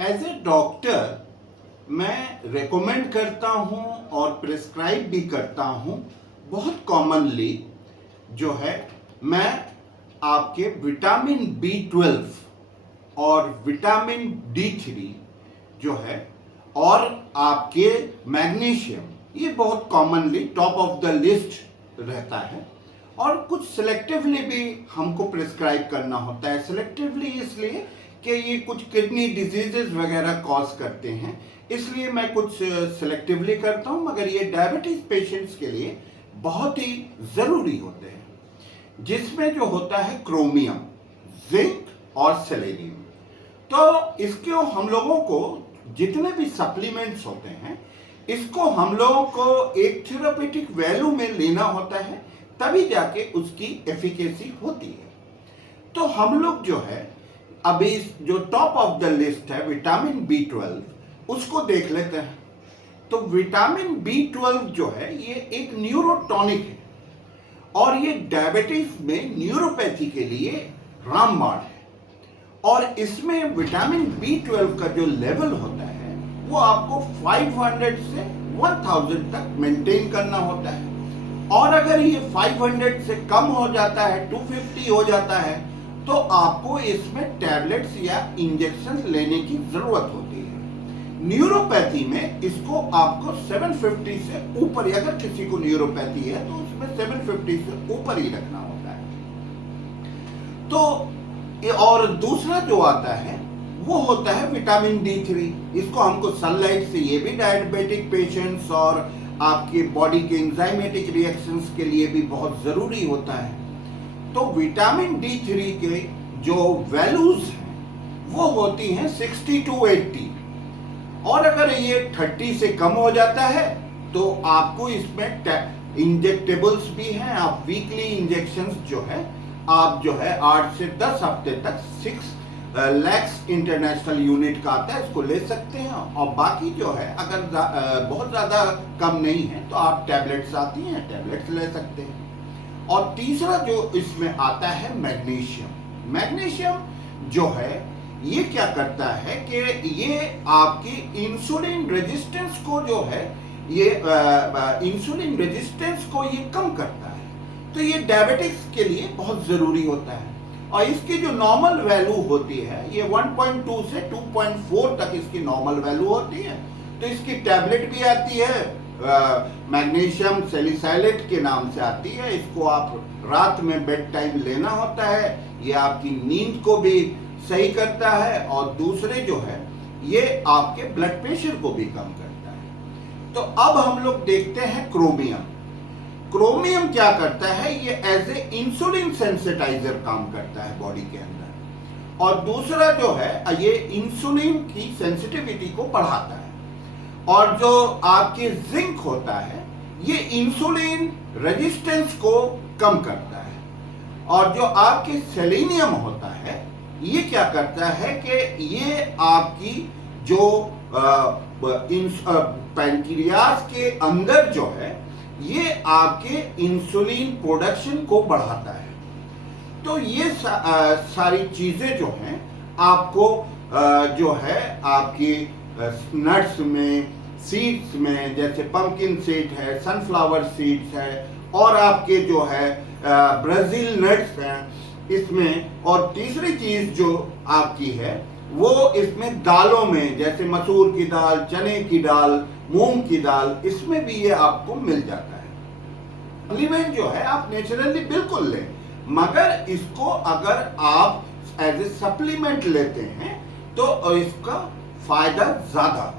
As a doctor मैं recommend करता हूँ और प्रिस्क्राइब भी करता हूँ। बहुत कॉमनली जो है मैं आपके विटामिन B12 और विटामिन D3 जो है और आपके मैग्नीशियम, ये बहुत commonly top of the list रहता है। और कुछ सिलेक्टिवली भी हमको प्रिस्क्राइब करना होता है। सिलेक्टिवली इसलिए कि ये कुछ किडनी डिजीजेस वगैरह कॉज करते हैं, इसलिए मैं कुछ सिलेक्टिवली करता हूँ, मगर ये डायबिटीज पेशेंट्स के लिए बहुत ही ज़रूरी होते हैं, जिसमें जो होता है क्रोमियम, जिंक और सेलेनियम। तो इसको हम लोगों को जितने भी सप्लीमेंट्स होते हैं, इसको हम लोगों को एक थेरापेटिक वैल्यू में लेना होता है, तभी जाके उसकी एफिकेसी होती है। तो हम लोग जो है अभी जो टॉप ऑफ द लिस्ट है विटामिन B12, उसको देख लेते हैं। तो विटामिन B12 जो है ये एक न्यूरोटॉनिक है और ये डायबिटीज में न्यूरोपैथी के लिए रामबाण है। और इसमें विटामिन B12 का जो लेवल होता है वो आपको 500 से 1000 तक मेंटेन करना होता है। और अगर ये 500 से कम हो जाता है, 250 हो जाता है, तो आपको इसमें टैबलेट्स या इंजेक्शन लेने की जरूरत होती है। न्यूरोपैथी में इसको आपको 750 से ऊपर, अगर किसी को न्यूरोपैथी है तो उसमें 750 से ऊपर ही रखना होता है। तो और दूसरा जो आता है वो होता है विटामिन D3। इसको हमको सनलाइट से, ये भी डायबिटिक पेशेंट्स और आपके बॉडी के एंजाइमेटिक रिएक्शंस के लिए भी बहुत जरूरी होता है। तो विटामिन D3 के जो वैल्यूज हैं वो होती हैं 60 to 80, और अगर ये 30 से कम हो जाता है तो आपको इसमें इंजेक्टेबल्स भी हैं। आप वीकली इंजेक्शंस जो है आप जो है 8 से 10 हफ्ते तक 6 लैक्स इंटरनेशनल यूनिट का आता है, इसको ले सकते हैं। और बाकी जो है अगर बहुत ज़्यादा कम नहीं है तो आप टैबलेट्स आती हैं, टैबलेट्स ले सकते हैं। और तीसरा जो इसमें आता है मैग्नीशियम। मैग्नीशियम जो है ये क्या करता है कि ये आपकी इंसुलिन रेजिस्टेंस को जो है ये इंसुलिन रेजिस्टेंस को ये कम करता है। तो ये डायबिटिक्स के लिए बहुत ज़रूरी होता है। और इसकी जो नॉर्मल वैल्यू होती है ये 1.2 से 2.4 तक इसकी नॉर्मल वैल्यू होती है। तो इसकी टैबलेट भी आती है, मैग्नीशियम सैलिसाइलेट के नाम से आती है। इसको आप रात में बेड टाइम लेना होता है। ये आपकी नींद को भी सही करता है और दूसरे जो है ये आपके ब्लड प्रेशर को भी कम करता है। तो अब हम लोग देखते हैं क्रोमियम। क्रोमियम क्या करता है, ये एज ए इंसुलिन सेंसिटाइजर काम करता है बॉडी के अंदर। और दूसरा जो है ये इंसुलिन की सेंसिटिविटी को बढ़ाता है। और जो आपके जिंक होता है ये इंसुलिन रेजिस्टेंस को कम करता है। और जो आपके सेलेनियम होता है ये क्या करता है कि ये आपकी जो पैंक्रियास के अंदर जो है ये आपके इंसुलिन प्रोडक्शन को बढ़ाता है। तो ये सारी चीजें जो हैं आपको जो है आपकी नट्स में, सीड्स में, जैसे पंपकिन सीड है, सनफ्लावर सीड्स है, और आपके जो है ब्राजील नट्स हैं इसमें। और तीसरी चीज जो आपकी है वो इसमें दालों में, जैसे मसूर की दाल, चने की दाल, मूंग की दाल, इसमें भी ये आपको मिल जाता है। सप्लीमेंट जो है आप नेचुरली बिल्कुल लें, मगर इसको अगर आप एज ए सप्लीमेंट लेते हैं तो इसका फायदा ज्यादा